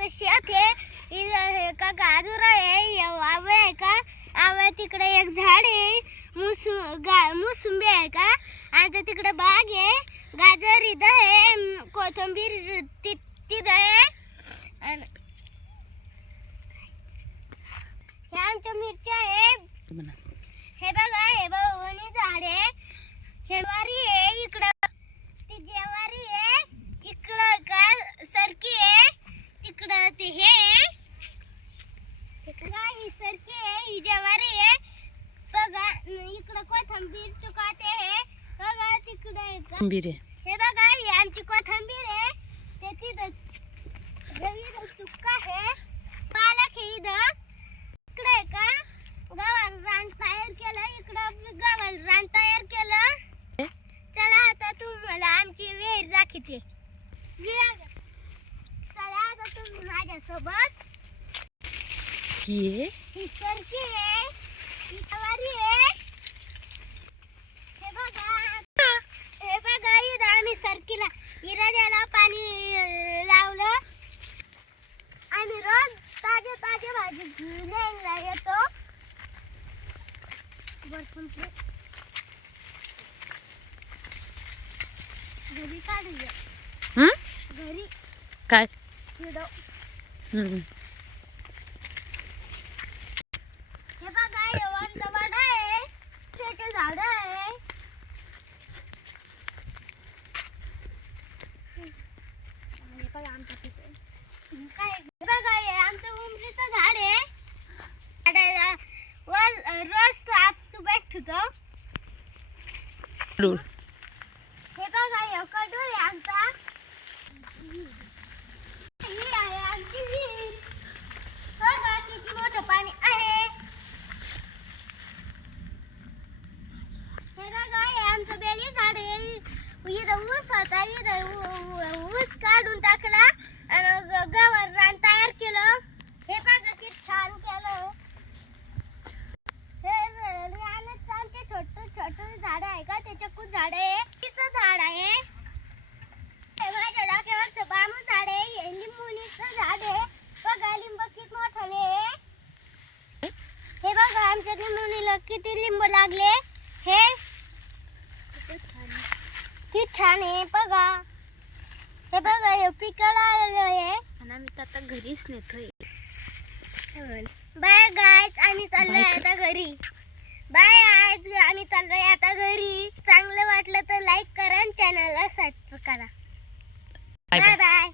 आमचं शेत आहे. इथं हे का गाजर आहे, आवळे आहे का, आवळे तिकडे एक झाड आहे, मोसंबी आहे का, आमच्या तिकडे बाग आहे, गाजर इथं आहे, कोथिंबीर तिथं आहे, हे आमच्या मिरच्या आहे. हे बघा, हे वणी झाड आहे, हे ज्वारी आहे, इकडं ती ज्वारी आहे, इकडं का सरकी आहे, तिकडं ते हे ही सरकी आहे, ही ज्वारी आहे. बघा इकडं कोथिंबीर चुकाते आहे, बघा तिकडे हे बघा ही आमची कोथिंबीर आहे, ते तिथं चुका आहे, पालक आहे इथं, इकडे का गव्हाण रान तयार केलं, इकडं गव्हाण रान तयार केलं. चला आता तुम्हाला आमची विहीर दाखवते. चला आता तुम्ही माझ्यासोबत. ही सरकी आहे, ही ज्वारी आहे, हे बघा इथं आम्ही सरकीला इराद्याला पाणी लावलं. आम्ही रोज ताजे भाजी न्यायला येतो. घरी काढूया, घरी काय हे बघा आमचं वाडा आहे, छोटे झाड आहे. बघा हे आमचं उमरीचं झाड आहे, रोज साफसफाई ठेवतो. हे बघा हे कडू आहे आमचा, ही आहे आमची विहीर. बघा किती मोठं पाणी आहे. हे बघा हे आमचं बेली झाड आहे, इथं ऊस होता, इथं ऊस काढून टाकला आणि गव्हाण रान तयार केलं. हे बघा किती छान केलं. हे रानात आमचे छोटे झाड आहे का, त्याच्या खूप झाड आहे, तिचं झाड आहे, माझ्या डोक्यावरचं बांबू झाड आहे, हे लिंबुनीचं झाड आहे. बघा लिंब किती मोठं आहे. हे बघा आमच्या लिंबुनीला किती लिंब लागले. हे किती छान आहे. बघा हे बघा हे पिकाला आलेलं आहे आणि आम्ही आता घरीच नेतोय. बाय गाईज, आम्ही चाललोय आता घरी. बाय आज आम्ही चाललोय आता घरी. चांगलं वाटलं तर लाईक करा आणि चॅनलला सबस्क्राईब करा. Bye bye.